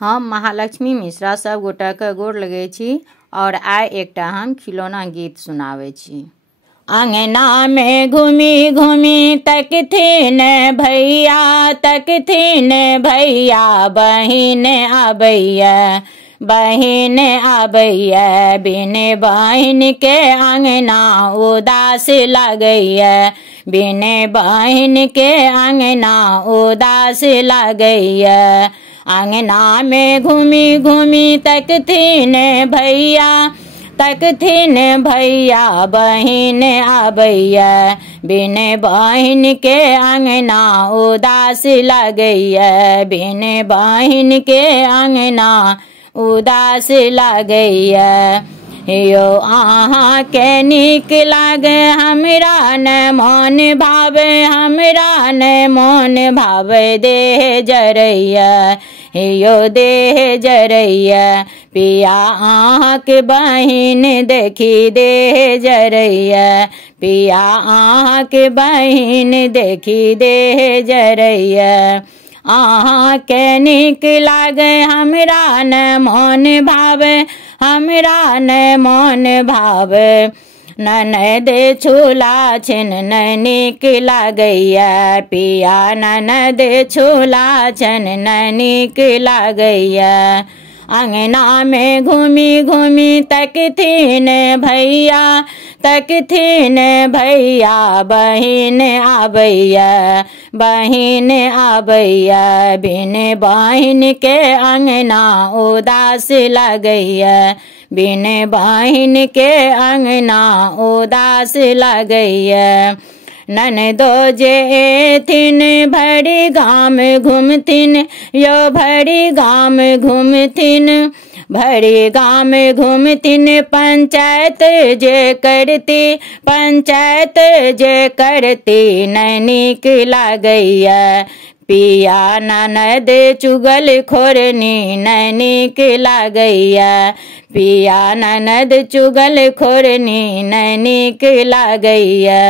हम महालक्ष्मी मिश्रा सब गोटा के गोर लगै छी और आइ एकटा हम खिलौना गीत सुनाबै छी। अंगना में घूमी घूमी तकथिन भैया बहिन आबैया बिन बहिन के अंगना उदास लगैया बिन बहिन के अंगना उदास लगैया। अंगना में घूमी घूमी तकथिन भैया बहिन आबैया बिन बहिन के अंगना उदास लगैया बिन बहिन के अंगना उदास लगैया। यो अहाँ के नीक लागे हमरा न मन भावे देह जरैया यो देह जरैया पिया अहाँ के बहिन देखी देह जरैया पिया अहाँ के बहिन देखी देह जरैया। अहाँ के नीक लागे हमरा न मन भावे ननद छूला छिन न नीक लागैया पिया ननद छूला छिन न नीक लागैया। अंगना में घूमी घूमी तकथिन भैया बहिन आबैया बिन बहिन के अंगना उदास लगैया बिन बहिन के अंगना उदास लगैया। ननदो जे एथिन भरी गाम घूमथिन यो भरी गाम घूमथिन पंचायत जे करती न नीक लागैया पिया ननद चुगल खोरनी न नीक लागैया पिया ननद चुगल खोरनी न नीक लागैया।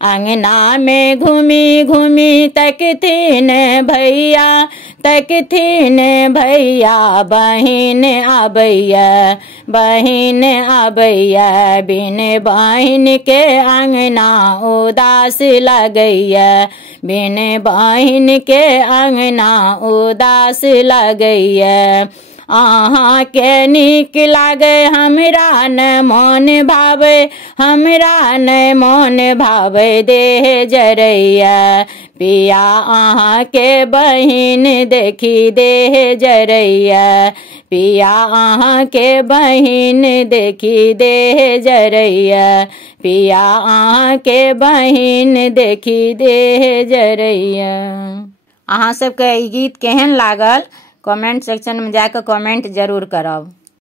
अंगना में घूमी घूमी तकथिन भैया बहिन आबैया बिन बहिन के अंगना उदास लगैया बिन बहिन के अंगना उदास लगैया। अहाँ के नीक लागे हमरा न मन भावे देह जरैया पिया अहाँ के बहिन देखी देह जरैया पिया अहाँ के बहिन देखी देह जरैया पिया अहाँ के बहिन देखी देह जरैया। अहाँ सबके ई गीत केहन लागल कमेंट सेक्शन में जाकर कमेंट जरूर करब।